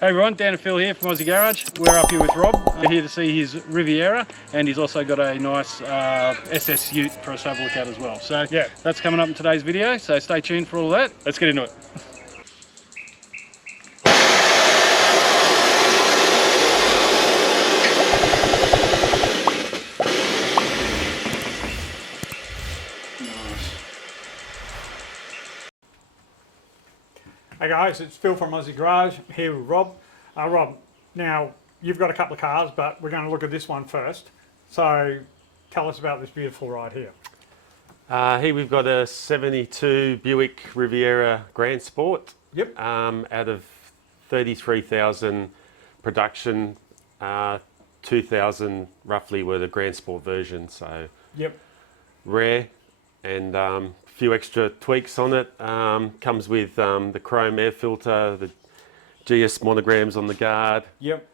Hey everyone, Dan and Phil here from Aussie Garage. We're up here with Rob. We're here to see his Riviera, and he's also got a nice SS Ute for us to have a look at as well. So yeah, that's coming up in today's video, so stay tuned for all that. Let's get into it. Hey guys, it's Phil from Aussie Garage, here with Rob. Rob, now you've got a couple of cars, but we're going to look at this one first. So tell us about this beautiful ride here. Here we've got a 72 Buick Rivera Grand Sport. Yep. Out of 33,000 production, 2,000 roughly were the Grand Sport version. So yep. Rare, and few extra tweaks on it. Comes with the chrome air filter, the GS monograms on the guard. Yep.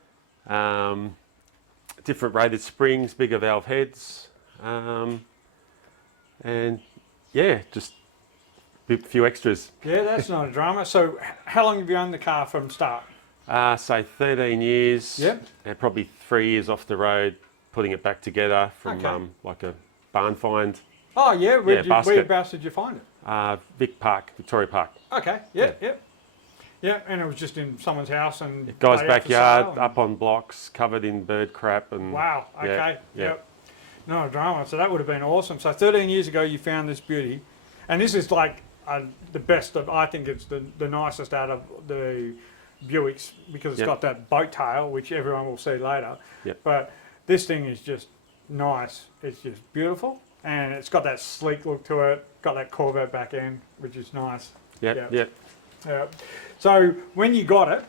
Different rated springs, bigger valve heads, and yeah, just a few extras. Yeah, that's not a drama. So how long have you owned the car from start? Say 13 years. Yep. And probably 3 years off the road, putting it back together from like a barn find. Oh yeah, whereabouts did you find it? Victoria Park. Okay, yep. Yeah, and it was just in someone's house and Guy's lay out for backyard, sale up on blocks, covered in bird crap and. Wow. Okay. Yeah. Yep. No drama. So that would have been awesome. So 13 years ago, you found this beauty, and this is like the best of. I think it's the nicest out of the Buicks because it's got that boat tail, which everyone will see later. Yep. But this thing is just nice. It's just beautiful, and it's got that sleek look to it. Got that Corvette back end, which is nice. Yep. So when you got it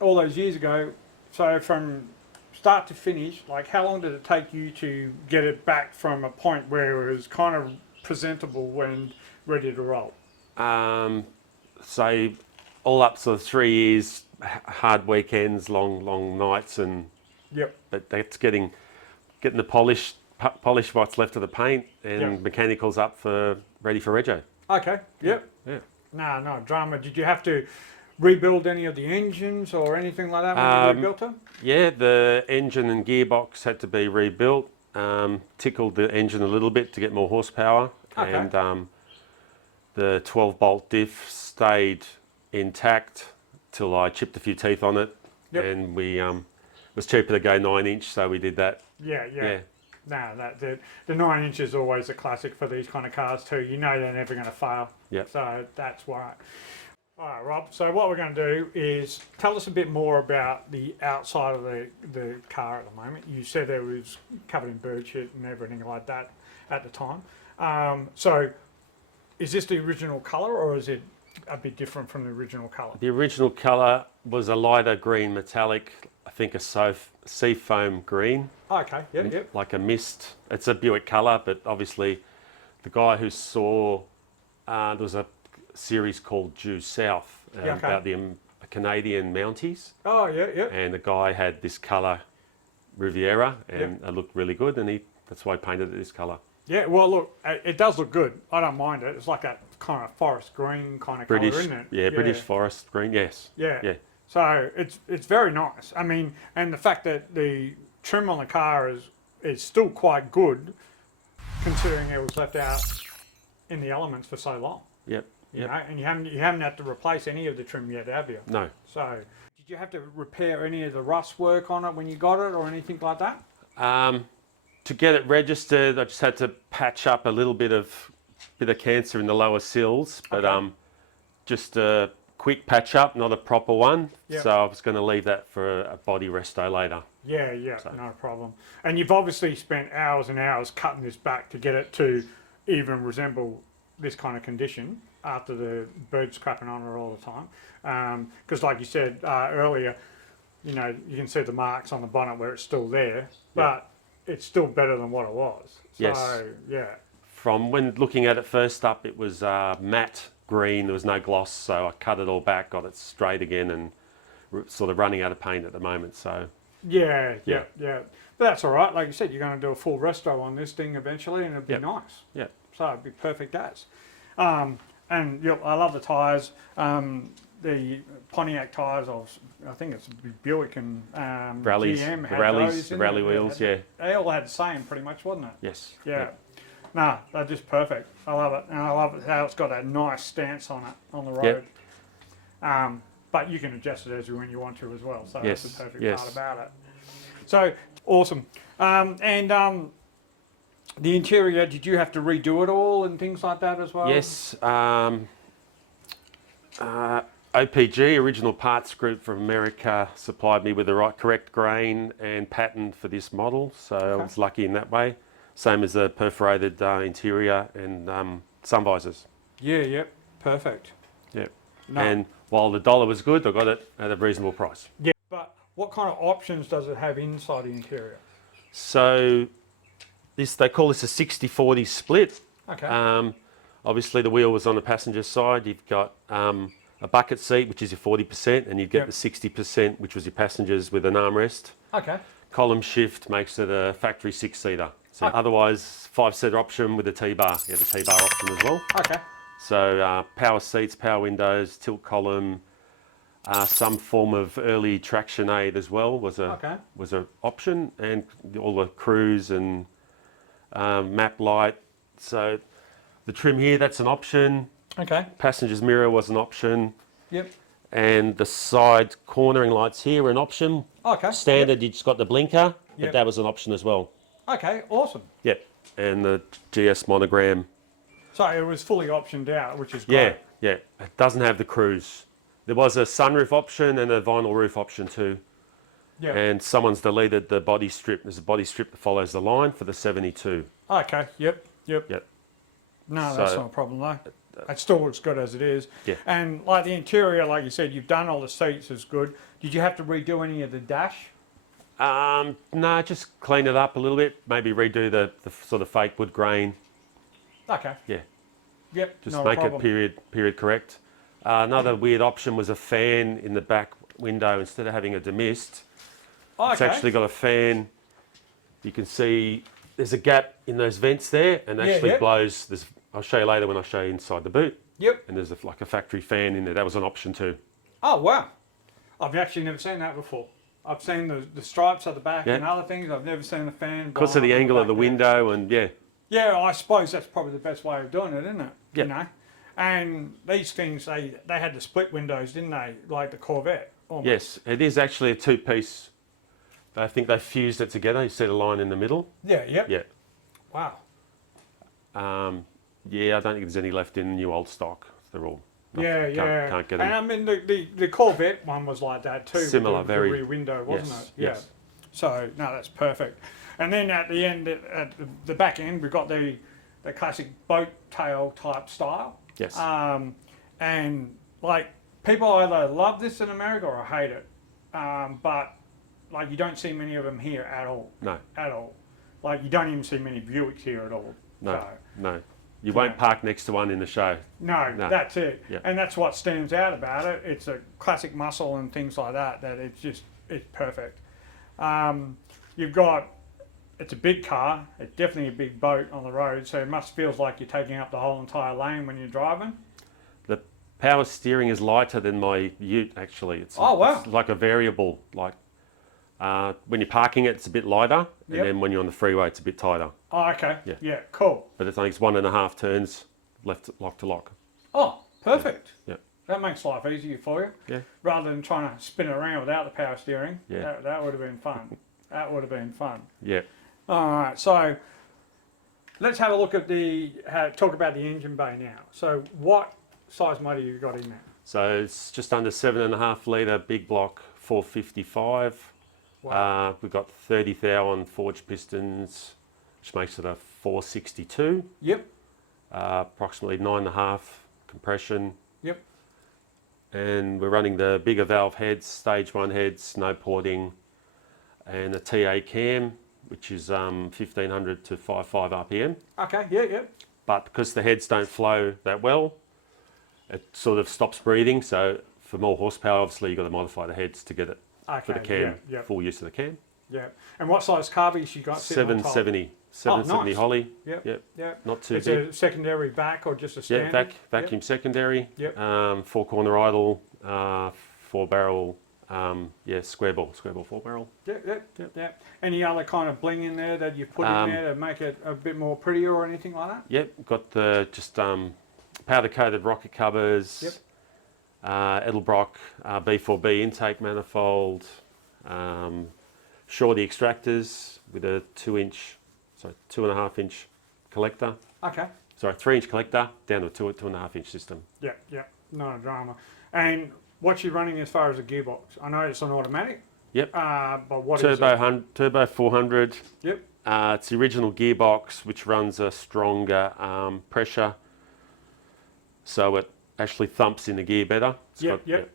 all those years ago, so from start to finish, like how long did it take you to get it back from a point where it was kind of presentable and ready to roll? So all up sort of 3 years, hard weekends, long nights, and but that's getting the polish what's left of the paint and mechanicals up for ready for rego. Okay. Yep. Yeah. No drama. Did you have to rebuild any of the engines or anything like that when you rebuilt them? Yeah, the engine and gearbox had to be rebuilt. Tickled the engine a little bit to get more horsepower, and the 12-bolt diff stayed intact till I chipped a few teeth on it, and we it was cheaper to go 9-inch, so we did that. Yeah. No, the 9-inch is always a classic for these kind of cars too. You know they're never going to fail. Yep. So that's why. All right, Rob. So what we're going to do is tell us a bit more about the outside of the car at the moment. You said it was covered in bird shit and everything like that at the time. So is this the original colour or is it a bit different from the original colour? The original colour was a lighter green metallic, I think a sea foam green. Okay, yep. Like a mist. It's a Buick colour, but obviously the guy who saw, there was a series called Due South about the Canadian Mounties. Oh, yeah. And the guy had this colour Riviera, and it looked really good, and that's why he painted it this colour. Yeah, well, look, it does look good. I don't mind it. It's like that kind of forest green kind of colour, isn't it? Yeah, British forest green, yes. Yeah. So it's very nice. I mean, and the fact that the trim on the car is still quite good, considering it was left out in the elements for so long. Yep. You know, and you haven't had to replace any of the trim yet, have you? No. So did you have to repair any of the rust work on it when you got it, or anything like that? To get it registered, I just had to patch up a little bit of cancer in the lower sills, but just a quick patch up, not a proper one. Yep. So I was going to leave that for a body resto later. Yeah, so. No problem. And you've obviously spent hours and hours cutting this back to get it to even resemble this kind of condition after the birds crapping on it all the time. Because like you said earlier, you know, you can see the marks on the bonnet where it's still there, but it's still better than what it was. Yes. So, yeah. From when looking at it first up, it was matte green, there was no gloss, so I cut it all back, got it straight again, and sort of running out of paint at the moment, so. Yeah. But that's all right. Like you said, you're going to do a full resto on this thing eventually, and it'll be nice. Yeah. So it'd be perfect as. And I love the tyres. the Pontiac tyres, I think it's Buick and Rallies, GM the had rallies, those, the didn't rally they? wheels, yeah. They all had the same pretty much, wasn't it? Yes. Yeah. Nah, they're just perfect. I love it. And I love it how it's got that nice stance on it, on the road. Yep. But you can adjust it as when you want to as well. So Yes, that's the perfect yes. part about it. So, awesome. The interior, did you have to redo it all and things like that as well? Yes. OPG, Original Parts Group from America, supplied me with the correct grain and pattern for this model. So I was lucky in that way. Same as the perforated interior and sun visors. Yeah, yep. Perfect. Yep. No. And while the dollar was good, I got it at a reasonable price. Yeah, but what kind of options does it have inside the interior? So they call this a 60-40 split. Okay. Obviously the wheel was on the passenger side. You've got a bucket seat, which is your 40%, and you get Yep. the 60%, which was your passengers with an armrest. Okay. Column shift makes it a factory 6-seater. So otherwise, 5-seater option with a T-bar. You have a T-bar option as well. Okay. So power seats, power windows, tilt column, some form of early traction aid as well was an option, and all the cruise and map light. So the trim here, that's an option. Okay. Passenger's mirror was an option. Yep. And the side cornering lights here are an option. Okay. Standard, you just got the blinker, but Yep. that was an option as well. Okay, awesome. Yep. And the GS monogram. So it was fully optioned out, which is great. Yeah. It doesn't have the cruise. There was a sunroof option and a vinyl roof option too. Yeah. And someone's deleted the body strip. There's a body strip that follows the line for the 72. Okay, yep. Yep. No, that's So- not a problem though. It still looks good as it is. Yeah. And like the interior, like you said, you've done all the seats is good. Did you have to redo any of the dash? No, just clean it up a little bit. Maybe redo the sort of fake wood grain. Okay. Yeah. Yep. Just not a make problem. it period correct. Another weird option was a fan in the back window instead of having a demist. Oh, It's okay. actually got a fan. You can see there's a gap in those vents there, and actually yep. blows. I'll show you later when I show you inside the boot. Yep. And there's like a factory fan in there. That was an option too. Oh wow. I've actually never seen that before. I've seen the stripes at the back Yeah. and other things. I've never seen the fan. Because of the blowing up angle of the back there. window, and yeah. Yeah, I suppose that's probably the best way of doing it, isn't it? Yep. You know? And these things, they had the split windows, didn't they? Like the Corvette. Almost. Yes, it is actually a two-piece. I think they fused it together. You see the line in the middle. Yeah, yep. Yeah. Wow. Yeah, I don't think there's any left in new old stock. They're all. Can't get them. And I mean, the Corvette one was like that too. Similar, with the very. rear window, wasn't Yes, it? Yeah. yes. So, no, that's perfect. And then at the end, at the back end, we've got the classic boat tail type style. Yes. And like, people either love this in America or hate it. But like, you don't see many of them here at all. No. At all. Like, you don't even see many Buicks here at all. No. So, No. You won't park next to one in the show. no, No. that's it. Yeah. And that's what stands out about it. It's a classic muscle and things like that, it's perfect. You've got, it's a big car, it's definitely a big boat on the road, so it must feels like you're taking up the whole entire lane when you're driving. The power steering is lighter than my Ute, actually. It's like a variable. Like when you're parking it, it's a bit lighter, and Yep. then when you're on the freeway, it's a bit tighter. Oh, okay. Yeah. Yeah, cool. But it's only 1.5 turns left, lock to lock. Oh, perfect. Yeah. That makes life easier for you. Yeah. Rather than trying to spin it around without the power steering. Yeah. That would have been fun. That would have been fun. Yeah. All right, so let's have a look at talk about the engine bay now. So what size motor you got in there? So it's just under 7.5 litre big block 455. Wow. We've got 30 thou on forged pistons, which makes it a 462. Yep. Approximately 9.5 compression. Yep. And we're running the bigger valve heads, stage 1 heads, no porting, and a TA cam, which is 1500 to 55 RPM. Okay, yeah. But because the heads don't flow that well, it sort of stops breathing. So for more horsepower, obviously you've got to modify the heads to get it for the cam, full use of the cam. Yeah. And what size carbies you got sitting on top? 770 nice. Holley. Yep. Not too It's big. a secondary back or just a Yeah, standard? vacuum secondary. Yep. 4-corner idle, 4-barrel, square ball 4-barrel. Yep. Any other kind of bling in there that you put in there to make it a bit more prettier or anything like that? Yep, got the just powder coated rocket covers. Yep. Edelbrock B4B intake manifold. Shorty extractors with a 2.5 inch collector. Okay. Sorry, 3-inch collector down to a 2.5 inch system. Yep. No drama. And what's you running as far as a gearbox? I know it's an automatic. Yep. But what is it? Turbo 400. Yep. It's the original gearbox, which runs a stronger pressure, so it actually thumps in the gear better. Yep.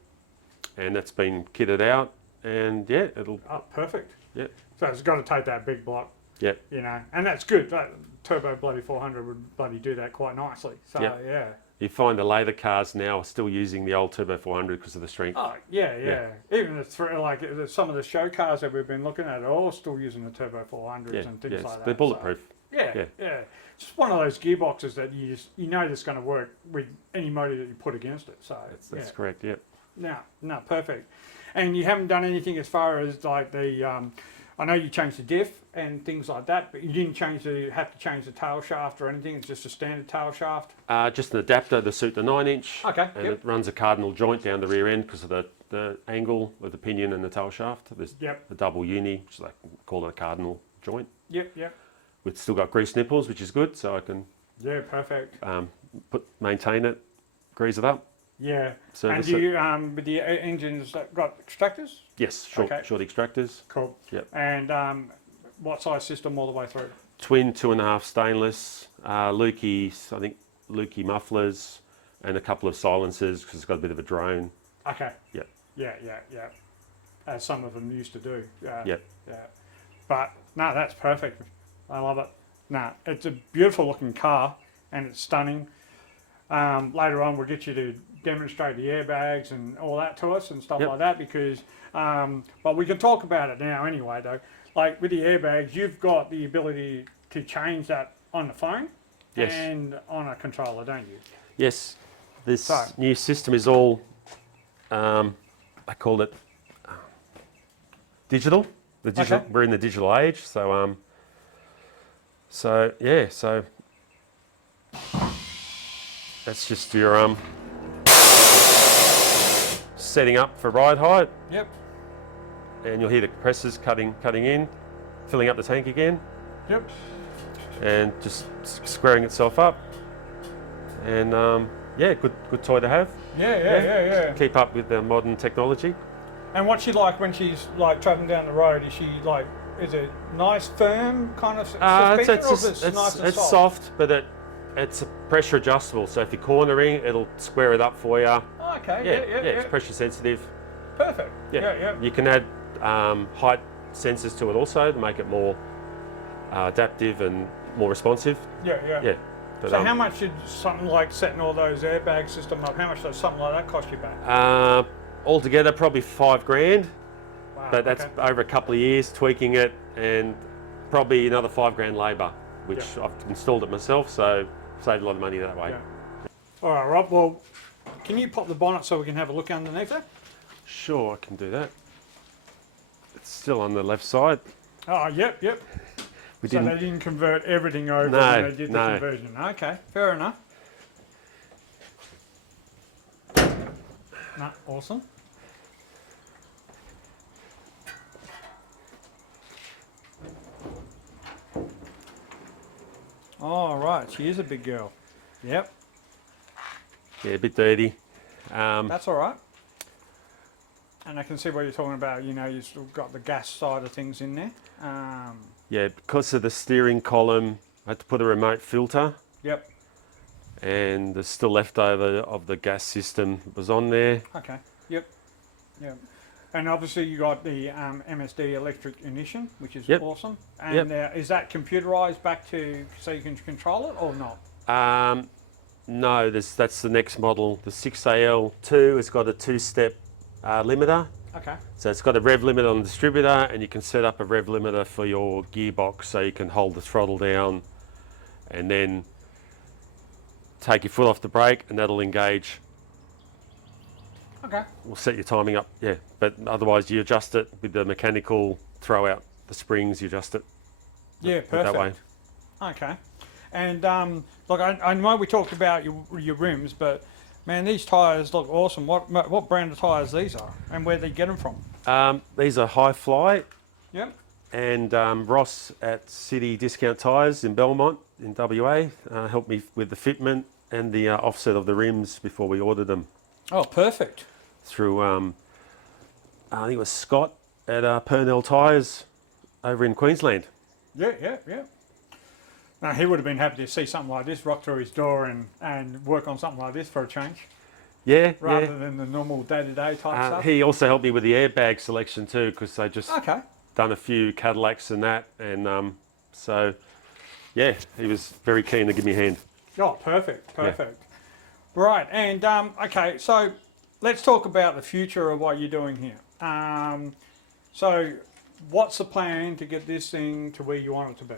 And that's been kitted out, and it'll. Oh, perfect. Yep. So it's got to take that big block. Yep. You know, and that's good. That turbo bloody 400 would bloody do that quite nicely. So yeah. You find the later cars now are still using the old Turbo 400 because of the strength. Oh yeah. Even like some of the show cars that we've been looking at are all still using the Turbo 400s and things like that. They're bulletproof. So, yeah. It's just one of those gearboxes that you know that's going to work with any motor that you put against it. So that's correct. Yep. No, perfect. And you haven't done anything as far as like the. I know you changed the diff and things like that, but you didn't have to change the tail shaft or anything. It's just a standard tail shaft. Just an adapter to suit the 9-inch. Okay. And it runs a cardinal joint down the rear end because of the angle of the pinion and the tail shaft. There's the double uni, which they call it a cardinal joint. Yep. We've still got grease nipples, which is good, so I can. Yeah, perfect. Maintain it, grease it up. Yeah. And do you with the engines that got extractors? Yes, short extractors. Cool. Yep. And what size system all the way through? Twin 2.5 stainless, Lukey mufflers, and a couple of silencers because it's got a bit of a drone. Okay. Yep. Yeah. As some of them used to do. Yep. Yeah. But no, that's perfect. I love it. No, it's a beautiful looking car and it's stunning. Later on, we'll get you to demonstrate the airbags and all that to us and stuff like that because, but we can talk about it now anyway though. Like with the airbags, you've got the ability to change that on the phone and on a controller, don't you? Yes. This new system is all, I call it digital. The digital. Okay. We're in the digital age, so that's just your setting up for ride height. Yep. And you'll hear the compressors cutting in, filling up the tank again. Yep. And just squaring itself up. And good toy to have. Yeah. Keep up with the modern technology. And what's she like when she's like traveling down the road? Is it nice, firm kind of suspension, it's soft, but it's pressure adjustable. So if you're cornering, it'll square it up for you. Oh, okay. Yeah. It's pressure sensitive. Perfect. Yeah. You can add height sensors to it also to make it more adaptive and more responsive. Yeah. But, so how much should something like setting all those airbag system up? How much does something like that cost you back? Altogether, probably $5,000. Wow, but that's over a couple of years tweaking it, and probably another $5,000 labour, which I've installed it myself, so saved a lot of money that way. Yeah. All right, Rob. Well, can you pop the bonnet so we can have a look underneath it? Sure, I can do that. It's still on the left side. Oh, yep. So they didn't convert everything over when they did the conversion. Okay, fair enough. No, awesome. All right, she is a big girl. Yep. Yeah, a bit dirty. That's all right. And I can see what you're talking about. You know, you've still got the gas side of things in there. Yeah, because of the steering column, I had to put a remote filter. Yep. And there's still leftover of the gas system that was on there. Okay. Yep. And obviously you got the MSD electric ignition, which is awesome. And is that computerized back to so you can control it or not? No, that's the next model. The 6AL2 has got a 2-step limiter. Okay. So it's got a rev limiter on the distributor, and you can set up a rev limiter for your gearbox so you can hold the throttle down and then take your foot off the brake, and that'll engage Okay. will set your timing up. Yeah, but otherwise you adjust it with the mechanical. Throw out the springs. You adjust it. Yeah, perfect. That way. Okay. And look, I know we talked about your rims, but man, these tyres look awesome. What brand of tyres these are, and where they get them from? These are High Fly. Yep. And Ross at City Discount Tyres in Belmont in WA helped me with the fitment and the offset of the rims before we ordered them Oh, perfect. through, I think it was Scott at Purnell Tyres over in Queensland. Yeah. Now, he would have been happy to see something like this rock through his door and work on something like this for a change, Yeah, rather than the normal day-to-day type stuff. He also helped me with the airbag selection too, because they just Okay. done a few Cadillacs and that, and so yeah, he was very keen to give me a hand. Oh, perfect. Right, and okay, so let's talk about the future of what you're doing here. So, what's the plan to get this thing to where you want it to be?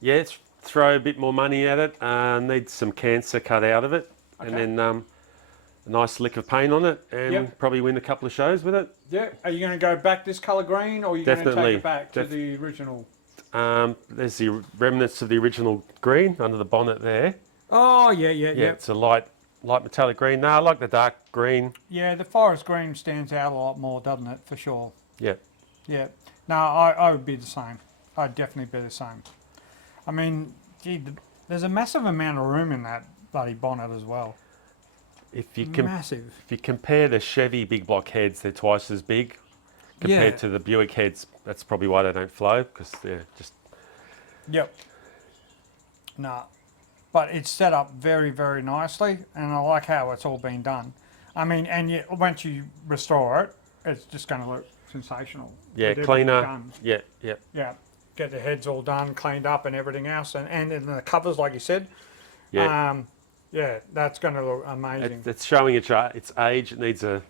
Yeah, throw a bit more money at it. Need some cancer cut out of it, Okay. and then a nice lick of paint on it, and Yep. probably win a couple of shows with it. Yeah, are you going to go back this colour green, or are you going to Definitely. take it back to the original? There's the remnants of the original green under the bonnet there. Oh, yeah. It's a light metallic green. No, I like the dark green. Yeah, the forest green stands out a lot more, doesn't it, for sure? Yeah. Yeah. No, I would be the same. I'd definitely be the same. I mean, gee, there's a massive amount of room in that bloody bonnet as well. If you Massive. if you compare the Chevy big block heads, they're twice as big compared to the Buick heads. That's probably why they don't flow, because they're just. Yep. No, but it's set up very, very nicely, and I like how it's all been done. I mean, and yet, once you restore it, it's just going to look sensational. Yeah, with everything cleaner. done. Yeah. Yeah, get the heads all done, cleaned up, and everything else, and in the covers, like you said. Yeah. Yeah, that's going to look amazing. It's showing its age. It needs a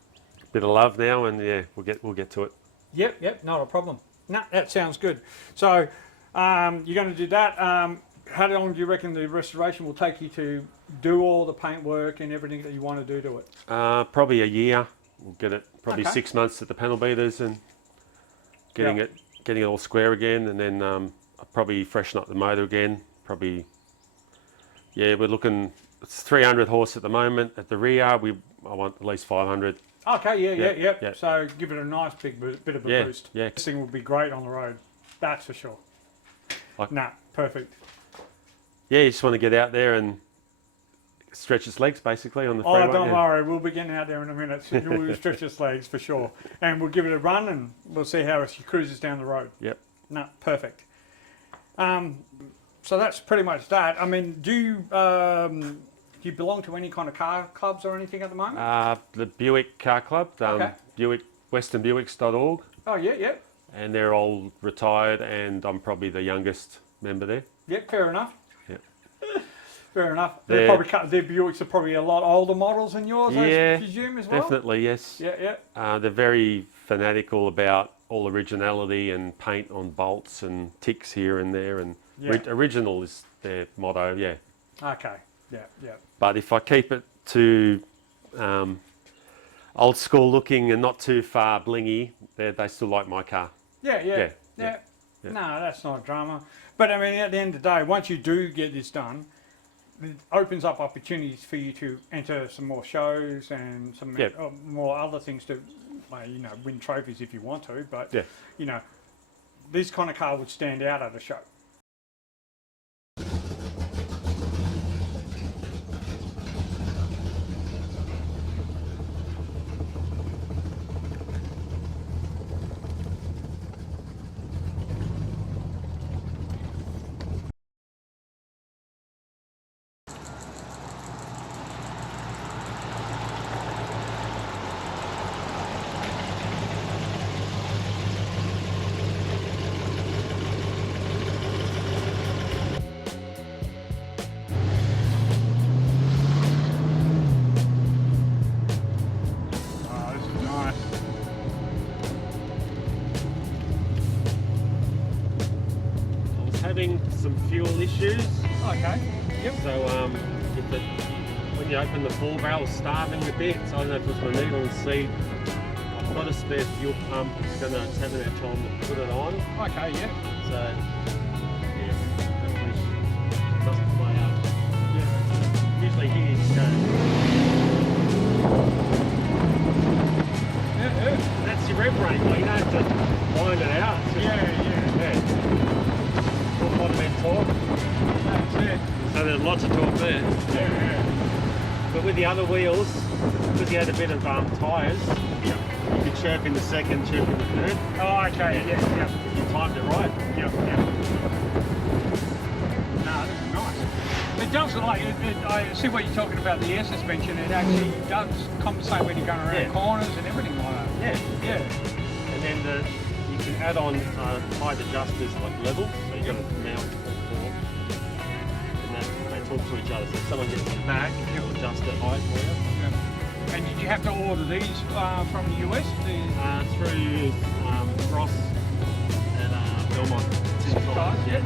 bit of love now, and yeah, we'll get to it. Yep, not a problem. No, that sounds good. So, you're going to do that. How long do you reckon the restoration will take you to do all the paintwork and everything that you want to do to it? Probably a year. We'll get it probably Okay. 6 months at the panel beaters and getting it all square again, and then I'll probably freshen up the motor again. Probably, yeah, we're looking. It's 300 horse at the moment. At the rear, I want at least 500. Okay, yeah. Yeah. So give it a nice big bit of a boost. Yeah. This thing will be great on the road. That's for sure. Perfect. Yeah, you just want to get out there and stretch its legs basically on the freeway. Oh, don't worry. We'll be getting out there in a minute. We'll stretch its legs for sure. And we'll give it a run and we'll see how she cruises down the road. Yep. No, perfect. So that's pretty much that. I mean, do you belong to any kind of car clubs or anything at the moment? The Buick Car Club, Okay. Buick, westernbuicks.org, Yeah. and they're all retired, and I'm probably the youngest member there. Yeah, fair enough. Yeah. Fair enough. They're- Their Buicks are probably a lot older models than yours, Yeah, I presume, as well? Definitely, yes. Yeah. They're very fanatical about all originality and paint on bolts and ticks here and there, and Yeah. original is their motto, yeah. Okay. Yeah. But if I keep it to old school looking and not too far blingy, they still like my car. Yeah. Yeah. No, that's not drama. But I mean, at the end of the day, once you do get this done, it opens up opportunities for you to enter some more shows and some more other things to, win trophies if you want to. But, this kind of car would stand out at a show. Oh, this is nice. I was having some fuel issues, Okay. so when you open the ball barrel, was starving a bit, so I don't know if it was my needle and seed. I've got a spare fuel pump, it's going to have enough time to put it on. Okay, yeah. So, yeah, hopefully it doesn't play out. Yeah. Usually here you go. Yeah. That's your rev rate, well, you don't have to wind it out. It's just, yeah. Bottom end torque. That's it. So there's lots of torque there. Yeah. But with the other wheels, because you had a bit of tyres, you could chirp in the second, chirp in the third. Oh, okay, yeah. You timed it right. Yeah. No, this is nice. It does like, I see what you're talking about, the air suspension, it actually does compensate when you're going around corners and everything like that. Yeah. And then you can add on height adjusters like level, so you've got to mount all four. And they talk to each other, so if someone gets the back, it'll adjust the height for you. Yeah. And did you have to order these from the US? Through Ross and Belmont. Yeah.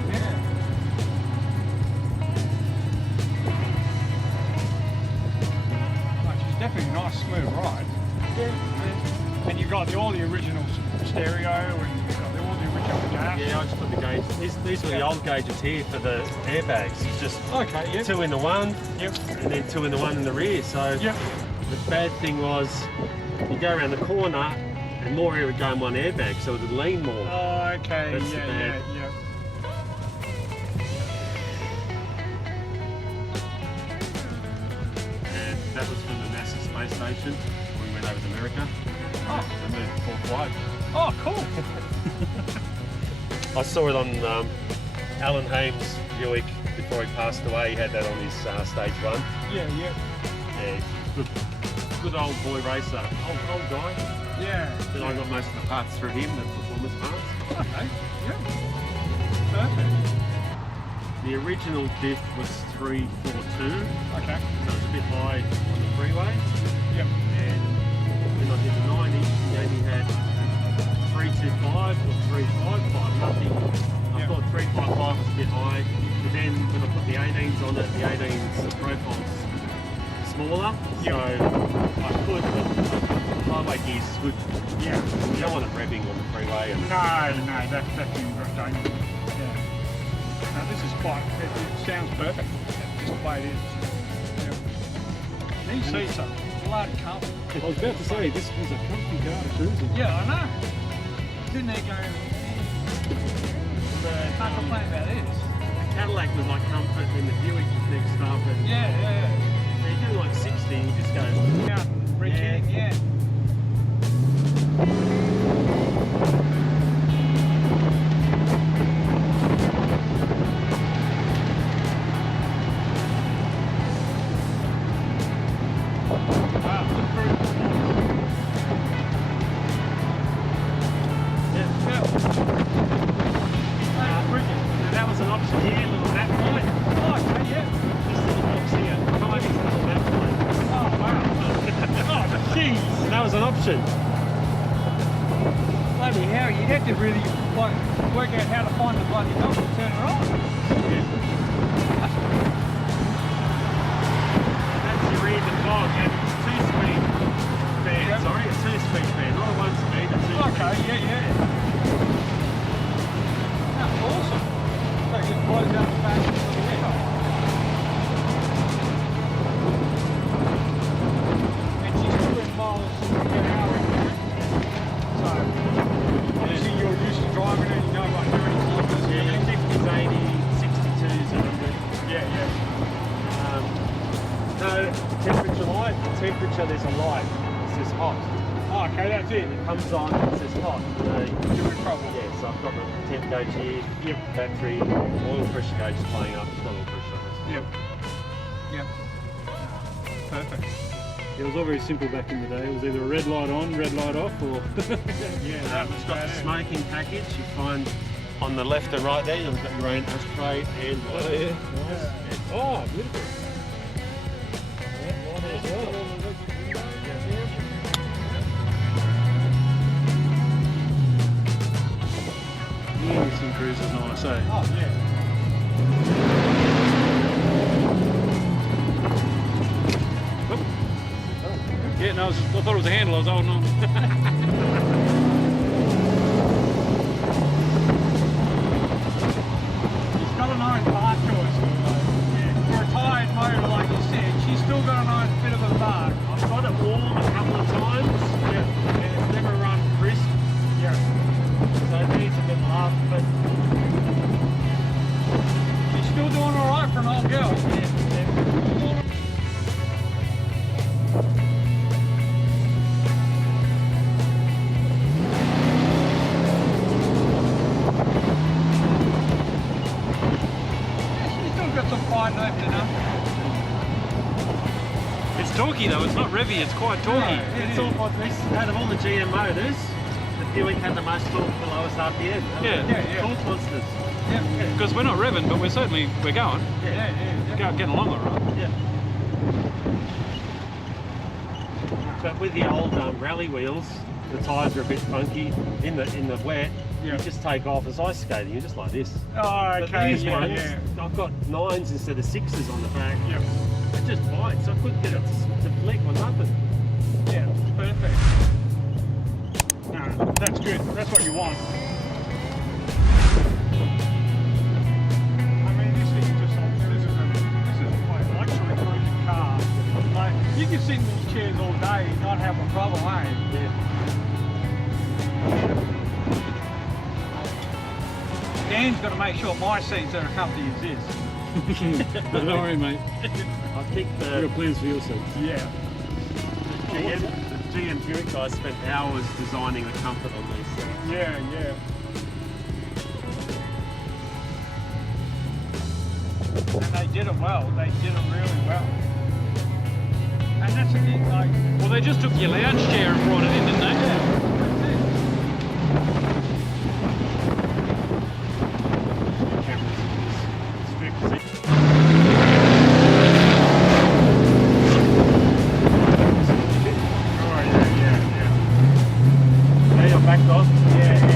Which is definitely a nice smooth ride. Yeah. And you've got all the original stereo and you've got all the original gas. Yeah, I just put the gauge. These were the old gauges here for the airbags. It's just two in the one, and then two in the one in the rear. So the bad thing was you go around the corner and more air would go in one airbag, so it would lean more. Oh, okay. That's Yeah. And that was from the NASA space station when we went over to America. Oh. And moved full flight. Oh, cool. I saw it on Alan Hames' Buick before he passed away. He had that on his stage one. Yeah. Yeah, good old boy racer, old guy. Yeah. Then I got most of the parts through him, the performance parts. Okay. Yeah. Perfect. The original diff was 342. Okay. So it was a bit high on the freeway. Yep. And when I did the 90, he only had 325 or 355, nothing. I thought 355 was a bit high. But then when I put the 18s on it, the 18s, the profile's smaller. So I could, but highway gears is good. Yeah. You don't want it revving on the freeway. And No, that's dangerous. Yeah. Now this is quite, it sounds perfect. Just the way it is. Yeah. These seats are bloody comfy. I was about to say, this is a comfy car to cruise in. Yeah, I know. Didn't they go, can't complain about this. the Cadillac was like comfort, and the Buick was next up. And Yeah. so you do like 60, you just go. Yeah, freaking, yeah. That was an option here, little map point. Oh, okay, yeah. This little box here, tiny little map point. Oh, wow. Oh, jeez. That was an option. Bloody hell, you'd have to really like, work out how to find the bloody knob and turn it on. That's your rear dog, and it's a two-speed fan. Yep. Sorry, a two-speed fan, not a one-speed, a two-speed. Okay, yeah. That's awesome. So it just blows out the back of the head. And she's doing miles an hour. So, obviously you're used to driving it, you know what you're doing. Yeah, 50s, 80s, 62s, 100. Yeah. No, temperature light. Temperature, there's a light. It says hot. Oh, okay, that's it. It comes on, it says hot. Doing trouble. Yeah, so I've got the temp gauge here. Yep. Battery, oil pressure gauge is playing up. It's not oil pressure. Yep. Perfect. It was all very simple back in the day. It was either a red light on, red light off, or... Yeah, that was It's got the bad. smoking package. You find on the left and right there, you've got your own ashtray and light. yeah. Oh, beautiful. Yeah, light as well. Yeah, this thing cruises nice, eh? Oh, yeah. Yeah, no, I thought it was a handle I was holding on. It's got a nice bar choice. For a tired motor, like you said, she's still got a nice bit of a bar. I've got it warm a couple of times, and it's never run crisp, Yeah. so it needs a bit of love, but She's still doing alright for an old girl. She's still got some fine opening up. It's torquey though, it's not revvy, it's quite torquey. it's all like this. Out of all the GM motors, the Buick had the most torque, the lowest RPM. Yeah. Torque monsters. Yeah. Because we're not revving, but we're going. Getting along all right. Yeah. But with the old rally wheels, the tyres are a bit funky in the wet. Yeah. You just take off as ice skating. You're just like this. Oh, But okay. these ones, I've got 9s instead of 6s on the back. Yeah. It just bites. I couldn't get it to flick or nothing. Yeah, perfect. No, that's good. That's what you want. I mean, this is just this is like a luxury cruising car. Like you can sit in these chairs all day and not have a problem, eh? Yeah. Dan's got to make sure my seats are as comfy as his. Don't worry, mate. I think We've the got plans for your seats. Yeah. GM Buick guys spent hours designing the comfort on these seats. Yeah. And they did it well. They did it really well. And that's the thing, like. Well, they just took your lounge chair and brought it in, didn't they? Now you're backed off. Yeah.